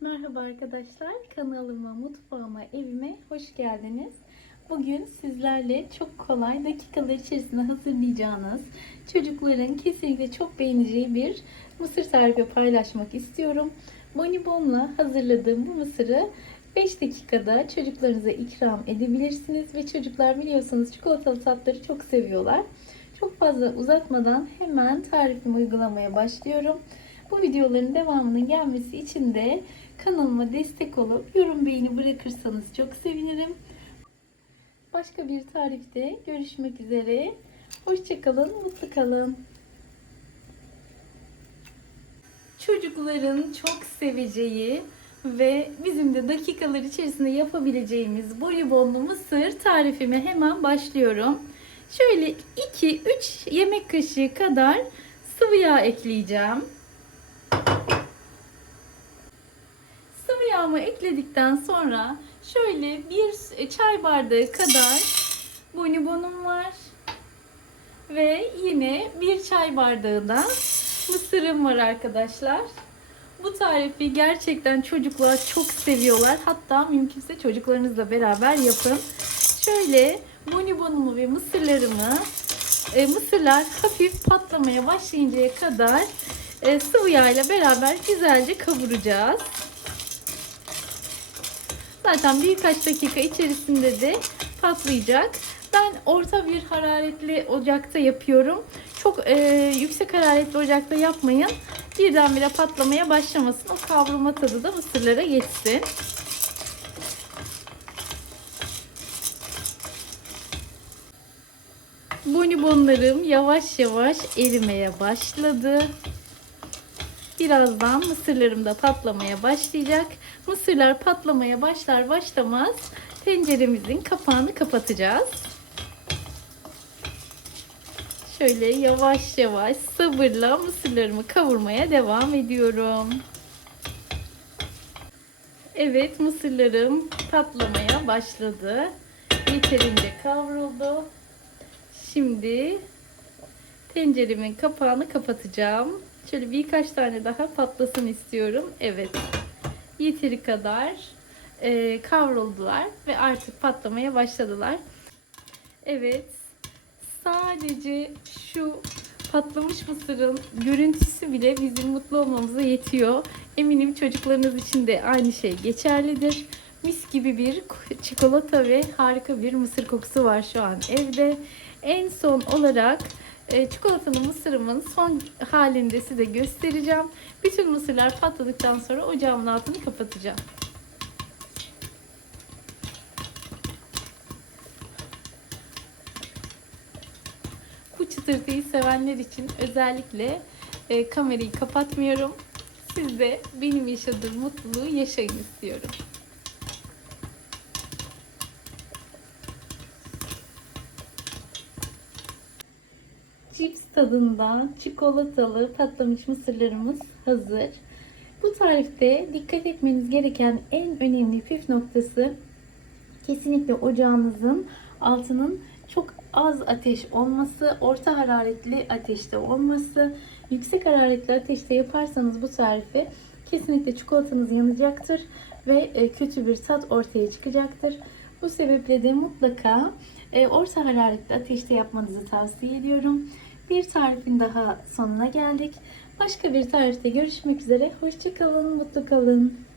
Merhaba arkadaşlar, kanalıma, mutfağıma, evime hoş geldiniz. Bugün sizlerle çok kolay dakikalar içerisinde hazırlayacağınız, çocukların kesinlikle çok beğeneceği bir mısır tarifi paylaşmak istiyorum. Bonibon'la hazırladığım bu mısırı 5 dakikada çocuklarınıza ikram edebilirsiniz ve çocuklar biliyorsanız çikolatalı tatları çok seviyorlar. Çok fazla uzatmadan hemen tarifimi uygulamaya başlıyorum. Bu videoların devamının gelmesi için de kanalıma destek olup yorum beğeni bırakırsanız çok sevinirim. Başka bir tarifte görüşmek üzere. Hoşçakalın, mutlu kalın. Çocukların çok seveceği ve bizim de dakikalar içerisinde yapabileceğimiz bonibonlu mısır tarifime hemen başlıyorum. Şöyle 2-3 yemek kaşığı kadar sıvı yağ ekleyeceğim. Sıvı yağımı ekledikten sonra şöyle bir çay bardağı kadar bonibonum var. Ve yine bir çay bardağı da mısırım var arkadaşlar. Bu tarifi gerçekten çocuklar çok seviyorlar. Hatta mümkünse çocuklarınızla beraber yapın. Şöyle bonibonumu ve mısırlarımı e, mısırlar hafif patlamaya başlayıncaya kadar e, sıvı yağ ile beraber güzelce kavuracağız. Zaten birkaç dakika içerisinde de patlayacak. Ben orta bir hararetli ocakta yapıyorum. Çok e, yüksek hararetli ocakta yapmayın. Birdenbire patlamaya başlamasın. O kavrulma tadı da mısırlara geçsin. Bonibonlarım yavaş yavaş erimeye başladı. Birazdan mısırlarım da patlamaya başlayacak. Mısırlar patlamaya başlar başlamaz tenceremizin kapağını kapatacağız. Şöyle yavaş yavaş sabırla mısırlarımı kavurmaya devam ediyorum. Evet mısırlarım patlamaya başladı. Yeterince kavruldu. Şimdi tenceremin kapağını kapatacağım. Şöyle birkaç tane daha patlasın istiyorum. Evet. Yeteri kadar e, kavruldular ve artık patlamaya başladılar. Evet. Sadece şu patlamış mısırın görüntüsü bile bizim mutlu olmamıza yetiyor. Eminim çocuklarınız için de aynı şey geçerlidir. Mis gibi bir çikolata ve harika bir mısır kokusu var şu an evde. En son olarak çikolatalı mısırımın son halinde size göstereceğim. Bütün mısırlar patladıktan sonra ocağımın altını kapatacağım. Bu çıtırtıyı sevenler için özellikle e, kamerayı kapatmıyorum. Siz de benim yaşadığım mutluluğu yaşayın istiyorum. Cips tadında çikolatalı patlamış mısırlarımız hazır. Bu tarifte dikkat etmeniz gereken en önemli püf noktası kesinlikle ocağınızın altının çok az ateş olması, orta hararetli ateşte olması. Yüksek hararetli ateşte yaparsanız bu tarifi kesinlikle çikolatanız yanacaktır ve e, kötü bir tat ortaya çıkacaktır. Bu sebeple de mutlaka e, orta hararetli ateşte yapmanızı tavsiye ediyorum. Bir tarifin daha sonuna geldik. Başka bir tarifte görüşmek üzere. Hoşçakalın, mutlu kalın.